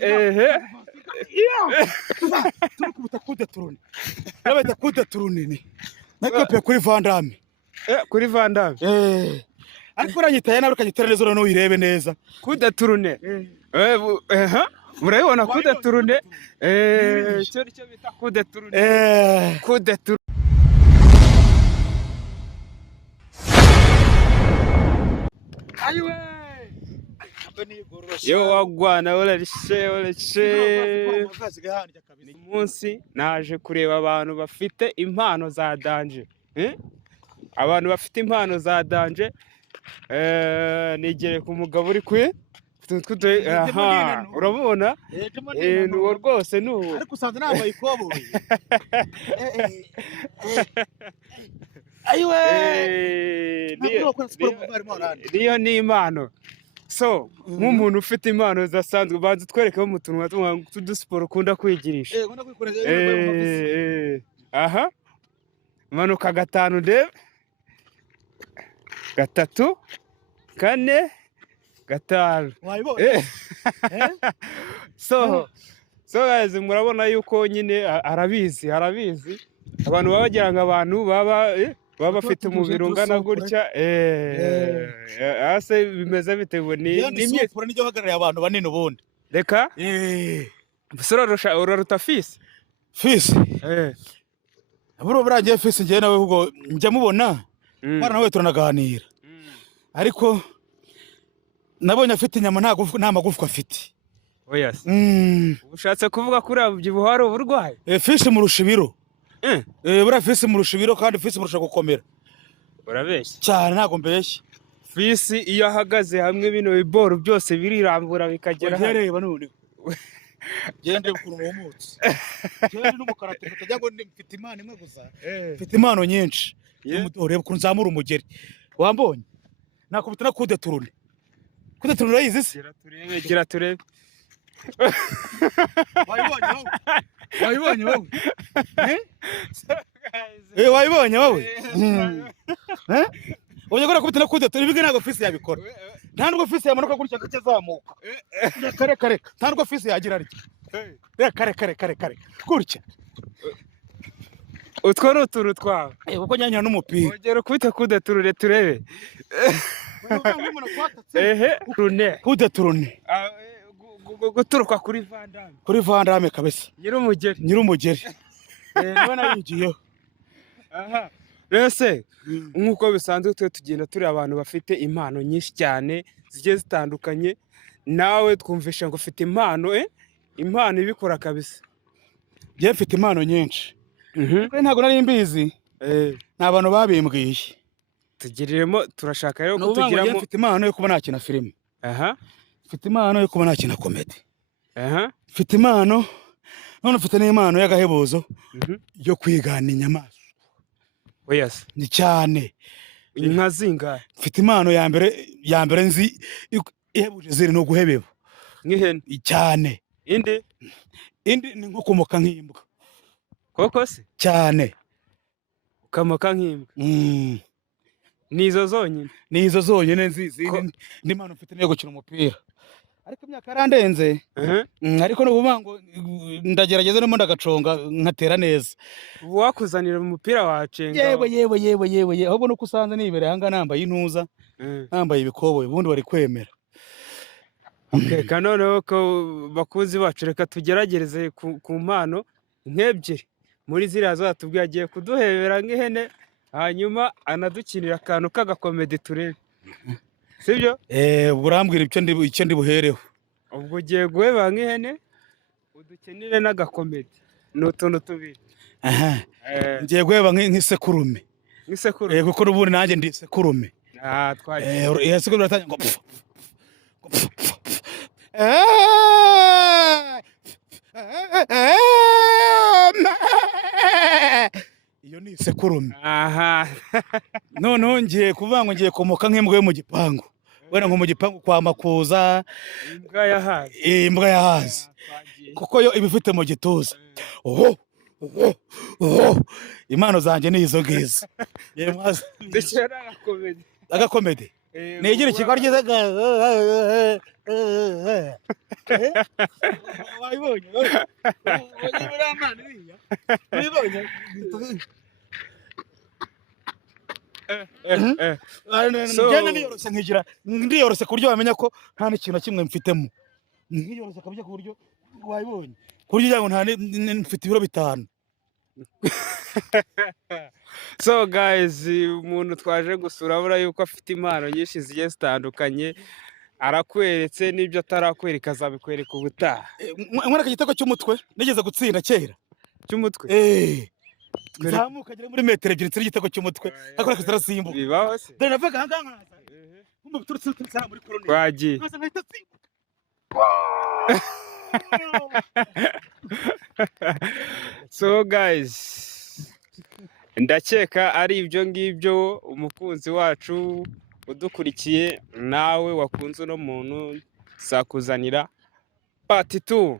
ehe turukubita kudaturune nabeta kudaturune nakope kuri Vandame kuri Vandame ariko uranyitaye nawe ukanyitera neza no uyirebe neza kudaturune murabibona kudaturune cyo bita kudaturune kudaturune ayiwe yo wagwana urarishe umunsi naje kureba abantu bafite impano za danje abantu bafite impano za danje nigere ku mugabo uri kwe urabona nuwo rwose nuwo ariko usanze nambaye ikoboyi ayiwe niyo ni impano so nk'umuntu ufite impano zasanzwe banze twerekeho mu tuntu tw'udusiporo ukunda kwigirisha aha manuka 5 ndebe 3 4 5 so guys murabona yuko nyine arabizi abantu baba bagira ngo abantu baba bafite umubiri ungana gutya ase bimeze bitewe n'imyitwarire n'ibyo hagarariye abantu banini ubundi reka uraruta fisi aburo buragiye fisi ngiye nawe ahubwo njya mubona mwana nawe turanaganira ariko nabonye afite inyama nta magufwa afite oya ushatse kuvuga kuri abubyibuho hari uburwayi fisi murusha ibiro bura fisi murusha ibiro kandi fisi murusha gukomera urabeshya cyane ntago mbeshya fisi iyo ahagaze hamwe bino biboro byose birirambura bikagera reba none gende ukuntu umutse gende n'umukarate kutajya ngo mfite imana imwe gusa mfite impano nyinshi ureba ukuntu nzamura umugeri wambonye nakubita na kudaturune urayizi se gira turebe wayibonye wowe wayibonye wowe Oya gora kubita na kudaturune biga ntago fisi yabikora nta nubwo fisi yamanuka gutya gakezamuka kare nta nubwo fisi yagira kare gutya utwo ni utuntu twawe kuko nyanya n'umupira ongera kubita kudaturune turebe kudaturune guturuka kuri Vandame kabisa nyirumugeri niba nayigiyeho rese nk'uko bisanzwe tugenda turi abantu bafite impano nyinshi cyane zigiye zitandukanye nawe twumvisha ngo ufite impano ibikora kabisa njye mfite impano nyinshi ntabwo nari mbizi ni abantu babimbwiye tugiriremo turashaka rero kutugiramo mfite impano yo kuba nakina filime mfite impano yo kuba nakina komedi mfite impano none mfite n'impano y'agahebuzo yo kwigana inyamaswa ni cyane inka zingahe mfite impano ya mbere nzi ihebuje ziri no guhebeba nk'ihene cyane indi ni nko kumoka nk'imbwa koko se cyane ukamoka nk'imbwa nizo zonyine nzizi ndi impano mfite niyo gukina umupira ariko imyaka yarandenze ariko n'ubuvuga ngo ndagerageza no ndagaconga nkatera neza wakuzanira umupira wacenga yewe ahubwo nuko usanze nibere hanga nambaye intuza nambaye ibikoboyi ubundi bari kwemera noneho ko bakuzi bacu reka tugeragereze ku mpano nk'ebyiri muri ziriya zatubwiye agiye kuduhebera nk'ihene hanyuma anadukinira akantu k'agakomedi turebe sibyo burambwira icyo ndi buhereho ubwo ugiye guheba nk'ihene udukenire n'agakomedi ni utuntu tubiri ngiye guheba nk'isekurume kuko n'ubundi nanjye ndi isekurume twagiye isekurume iratangira ngo iyo ni isekurume noneho ngiye kuvuga ngo ngiye komoka nk'imbwa yo mu gipangu wenda nko mu gipangu kwa Makuza imbwa yahaze kuko yo ibifite mu gituza impano zanjye ni izo ngizo agakomedi nigira ikigwa ryiza wabibonye buriya mwana iriya wabibonye ngenda niyoroshye nkigira ndiyoroshye ku buryo wamenya ko nta n'ikintu na kimwe mfitemo nkiyoroshye akabya ku buryo wabibonye ku buryo ugira ngo mfite ibiro 5. So guys, umuntu twaje gusura abura yuko afite impano nyinshi zigiye zitandukanye, arakweretse n'ibyo atarakwereka azabikwereka ubutaha. Mwereka igitego cy'umutwe nigeze gutsinda kera Cy'umutwe zamuka agera muri metero 2 tsiri igitego cy'umutwe akora kuzarasimbuka bibaho se dore navuga hanga nkaza mu biturutse muri koroni twagiye nkaza nkahita tsimbuka. So guys, ndakeka ari ibyo ngibyo umukunzi wacu udukurikiye nawe wakunze uno muntu zakuzanira part 2.